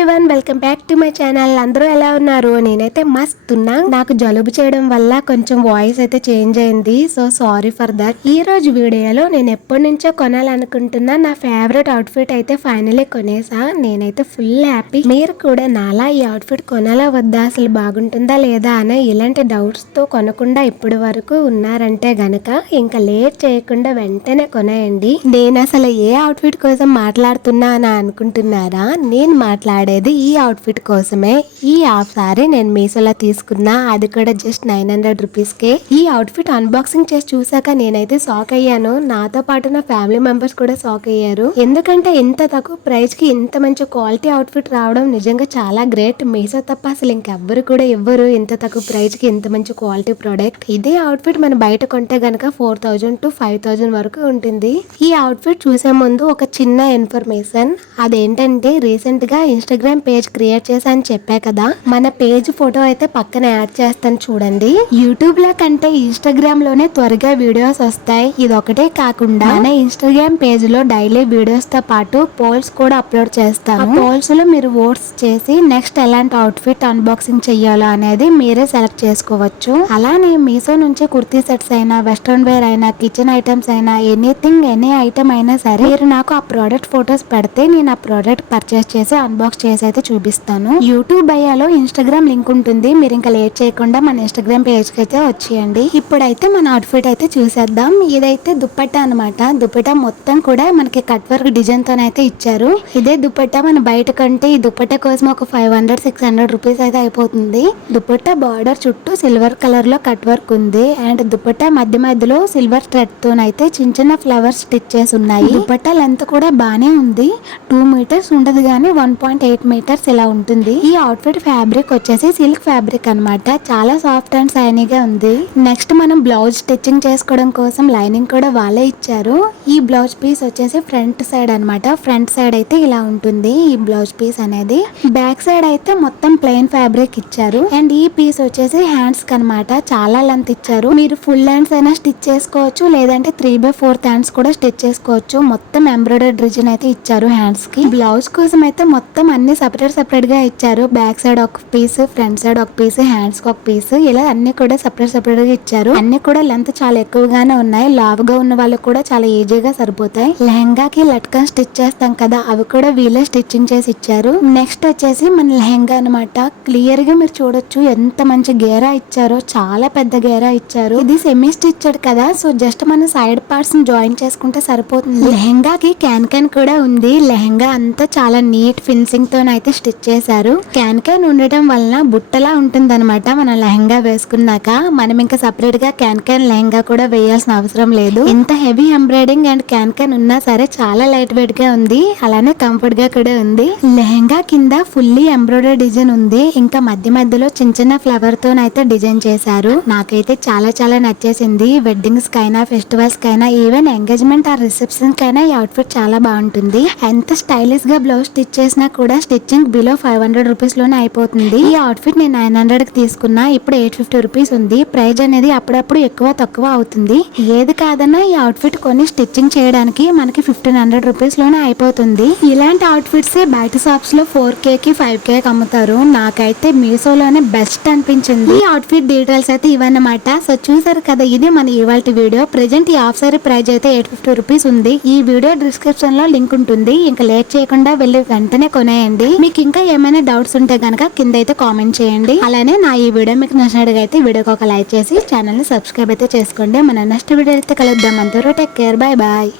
Everyone, welcome back to my channel. అందరూ ఎలా ఉన్నారు? నేనైతే మస్త్ ఉన్నా. నాకు జలుబు చేయడం వల్ల కొంచెం వాయిస్ అయితే చేంజ్ అయింది, సో సారీ ఫర్ దట్. ఈ రోజు వీడియోలో నేను ఎప్పటి నుంచో కొనాలనుకుంటున్నా నా ఫేవరెట్ అవుట్ఫిట్ అయితే ఫైనలీ కొనేసా. నేనైతే ఫుల్ హ్యాపీ. మీరు కూడా నాలా ఈ అవుట్ఫిట్ కొనాలా వద్దా, అసలు బాగుంటుందా లేదా అనే ఇలాంటి డౌట్స్ తో కొనకుండా ఇప్పటి వరకు ఉన్నారంటే గనక ఇంకా లేట్ చేయకుండా వెంటనే కొనేయండి. నేను అసలు ఏ అవుట్ఫిట్ కోసం మాట్లాడుతున్నా అని అనుకుంటున్నారా? నేను మాట్లాడేది ఈ అవుట్ఫిట్ కోసమే. ఈ హాఫ్ సారీ నేను మీషోలో తీసుకున్నా, అది కూడా జస్ట్ 900 రూపీస్కే. ఈ అవుట్ఫిట్ అన్బాక్సింగ్ చేసి చూసాక నేనైతే షాక్ అయ్యాను. నాతో పాటు నా ఫ్యామిలీ మెంబర్స్ కూడా షాక్ అయ్యారు. ఎందుకంటే ఇంత తక్కువ ప్రైస్ కి ఇంత మంచి క్వాలిటీ అవుట్ఫిట్ రావడం నిజంగా చాలా గ్రేట్. మీషో తప్ప అసలు ఇంకెవ్వరు కూడా ఇవ్వరు ఇంత తక్కువ ప్రైస్ కి ఇంత మంచి క్వాలిటీ ప్రోడక్ట్. ఇదే అవుట్ఫిట్ మనం బయట కొంటే గనక 4000 to 5000 వరకు ఉంటుంది. ఈ అవుట్ఫిట్ చూసే ముందు ఒక చిన్న ఇన్ఫర్మేషన్, అదేంటంటే రీసెంట్ గా ఇన్స్టాగ్రామ్ పేజ్ క్రియేట్ చేశాను చెప్పా కదా, మన పేజ్ ఫోటో అయితే పక్కన యాడ్ చేస్తాను చూడండి. యూట్యూబ్ లో కంటే ఇన్స్టాగ్రామ్ లోనే త్వరగా వీడియోస్ వస్తాయి. ఇది ఒకటే కాకుండా మన ఇన్స్టాగ్రామ్ పేజ్ లో డైలీ వీడియోస్ తో పాటు పోల్స్ కూడా అప్లోడ్ చేస్తాను. పోల్స్ లో మీరు ఓట్స్ చేసి నెక్స్ట్ ఎలాంటి అవుట్ఫిట్ అన్బాక్సింగ్ చెయ్యాలో అనేది మీరే సెలెక్ట్ చేసుకోవచ్చు. అలానే మీషో నుంచి కుర్తీ సెట్స్ అయినా, వెస్ట్రన్ వేర్ అయినా, కిచెన్ ఐటమ్స్ అయినా, ఎనీథింగ్ ఎనీ ఐటమ్ అయినా సరే మీరు నాకు ఆ ప్రోడక్ట్ ఫొటోస్ పెడితే నేను ఆ ప్రోడక్ట్ పర్చేస్ చేసి అన్బాక్స్ చేసి అయితే చూపిస్తాను. యూట్యూబ్ బయోలో ఇన్స్టాగ్రామ్ లింక్ ఉంటుంది. మీరు ఇంకా లేట్ చేయకుండా మన ఇన్స్టాగ్రామ్ పేజ్ కి అయితే వచ్చేయండి. ఇప్పుడైతే మన అవుట్ఫిట్ అయితే చూసేద్దాం. ఇదైతే దుప్పట్టా అనమాట. దుప్పట్టా మొత్తం కూడా మనకి కట్ వర్క్ డిజైన్ తో అయితే ఇచ్చారు. ఇదే దుప్పట్టా మన బయట కంటే ఈ దుప్పట్టా కోసం ఒక 500-600 రూపీస్ అయితే అయిపోతుంది. దుప్పట్టా బార్డర్ చుట్టూ సిల్వర్ కలర్ లో కట్ వర్క్ ఉంది. అండ్ దుప్పట్టా మధ్య మధ్యలో సిల్వర్ థ్రెడ్ తో అయితే చిన్న చిన్న ఫ్లవర్స్ స్టిచ్ చేసి ఉన్నాయి. దుప్పట్టా లెంత్ కూడా బానే ఉంది. 2 మీటర్స్ ఉండదు గానీ 1.8 మీటర్స్ ఇలా ఉంటుంది. ఈ అవుట్ఫిట్ ఫ్యాబ్రిక్ వచ్చేసి సిల్క్ ఫ్యాబ్రిక్ అన్నమాట. చాలా సాఫ్ట్ అండ్ షైనీగా ఉంది. నెక్స్ట్ మనం బ్లౌజ్ స్టిచ్చింగ్ చేసుకోవడం కోసం లైనింగ్ కూడా వాళ్ళే ఇచ్చారు. ఈ బ్లౌజ్ పీస్ వచ్చేసి ఫ్రంట్ సైడ్ అన్నమాట. ఫ్రంట్ సైడ్ అయితే ఇలా ఉంటుంది ఈ బ్లౌజ్ పీస్ అనేది. బ్యాక్ సైడ్ అయితే మొత్తం ప్లెయిన్ ఫ్యాబ్రిక్ ఇచ్చారు. అండ్ ఈ పీస్ వచ్చేసి హ్యాండ్స్ కనమాట. చాలా లెంత్ ఇచ్చారు. మీరు ఫుల్ హ్యాండ్స్ అయినా స్టిచ్ చేసుకోవచ్చు, లేదంటే 3/4 హ్యాండ్స్ కూడా స్టిచ్ చేసుకోవచ్చు. మొత్తం ఎంబ్రాయిడరీ డిజైన్ అయితే ఇచ్చారు హ్యాండ్స్ కి. బ్లౌజ్ కోసం అయితే మొత్తం అన్ని సెపరేట్ గా ఇచ్చారు. బ్యాక్ సైడ్ ఒక పీస్, ఫ్రంట్ సైడ్ ఒక పీస్, హ్యాండ్స్ కి ఒక పీస్, ఇలా అన్ని కూడా సెపరేట్ గా ఇచ్చారు. అన్ని కూడా లెంత్ చాలా ఎక్కువగానే ఉన్నాయి. లావుగా ఉన్న వాళ్ళకి కూడా చాలా ఈజీగా సరిపోతాయి. లెహంగాకి లట్కన్ స్టిచ్ చేస్తాం కదా, అవి కూడా వీళ్ళే స్టిచ్చింగ్ చేసి ఇచ్చారు. నెక్స్ట్ వచ్చేసి మన లెహంగా అనమాట. క్లియర్ గా మీరు చూడొచ్చు ఎంత మంచి గేరా ఇచ్చారో. చాలా పెద్ద గేరా ఇచ్చారు. ఇది సెమీ స్టిచ్డ్ కదా, సో జస్ట్ మన సైడ్ పార్ట్స్ జాయిన్ చేసుకుంటే సరిపోతుంది. లెహంగాకి క్యాన్ కూడా ఉంది. లెహంగా అంతా చాలా నీట్ ఫినిషింగ్ తో అయితే స్టిచ్ చేశారు. క్యాన్ ఉండటం వలన బుట్టలా ఉంటుంది అనమాట. మన లెహంగా వేసుకున్నాక మనం ఇంకా సపరేట్ గా క్యాన్ లెహంగా కూడా వేయాల్సిన అవసరం లేదు. ఇంత హెవీ ఎంబ్రాయిడింగ్ అండ్ క్యాన్ ఉన్నా సరే చాలా లైట్ వెయిట్ గా ఉంది. అలానే కంఫర్ట్ గా కూడా ఉంది. లెహంగా కింద ఫుల్లీ ఎంబ్రాయిడరీ డిజైన్ ఉంది. ఇంకా మధ్య మధ్యలో చిన్న చిన్న ఫ్లవర్ తో అయితే డిజైన్ చేశారు. నాకైతే చాలా నచ్చేసింది. వెడ్డింగ్స్ కైనా, ఫెస్టివల్స్ కైనా, ఈవెన్ ఎంగేజ్మెంట్ ఆర్ రిసెప్షన్ కైనా ఈ అవుట్ఫిట్ చాలా బాగుంటుంది. ఎంత స్టైలిష్ గా బ్లౌజ్ స్టిచ్ చేసినా కూడా స్టిచ్చింగ్ బిలో 500 రూపీస్ లోనే అయిపోతుంది. ఈ అవుట్ఫిట్ నేను 900 కి తీసుకున్నా. ఇప్పుడు 850 రూపీస్ ఉంది. ప్రైస్ అనేది అప్పుడప్పుడు ఎక్కువ తక్కువ అవుతుంది. ఏది కాదన్నా ఈ అవుట్ఫిట్ కొని స్టిచ్చింగ్ చేయడానికి మనకి 1500 రూపీస్ లోనే అయిపోతుంది. ఇలాంటి అవుట్ఫిట్స్ బయట షాప్స్ లో 4K కి 5K కి అమ్ముతారు. నాకైతే మీషోలోనే బెస్ట్ అనిపించింది. ఈ అవుట్ఫిట్ డీటెయిల్స్ అయితే ఇవన్నమాట. సో చూసారు కదా, ఇది మన ఇవాల్టి వీడియో. ప్రెజెంట్ ఈ హాఫ్ సారీ ప్రైస్ అయితే 850 రూపీస్ ఉంది. ఈ వీడియో డిస్క్రిప్షన్ లో లింక్ ఉంటుంది. ఇంకా లేట్ చేయకుండా వెళ్ళి వెంటనే కొనేయండి. మీకు ఇంకా ఏమైనా డౌట్స్ ఉంటే గనక కింద అయితే కామెంట్ చేయండి. అలానే నా ఈ వీడియో మీకు నచ్చినట్టుగా అయితే వీడియోకి ఒక లైక్ చేసి ఛానల్ ని సబ్స్క్రైబ్ అయితే చేసుకోండి. మన నెక్స్ట్ వీడియో అయితే కలుద్దాం. అందరూ టేక్ కేర్, బై బాయ్.